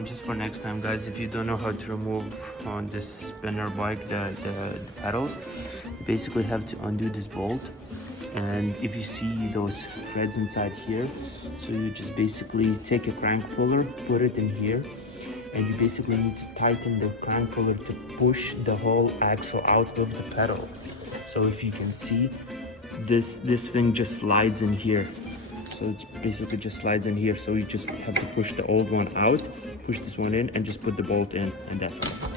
And just for next time, guys, if you don't know how to remove on this spinner bike the pedals, you basically have to undo this bolt. And if you see those threads inside here, so you just basically take a crank puller, put it in here, and you basically need to tighten the crank puller to push the whole axle out of the pedal. So if you can see, this thing just slides in here. So it's basically just slides in here. So you just have to push the old one out, push this one in, and just put the bolt in, and that's it.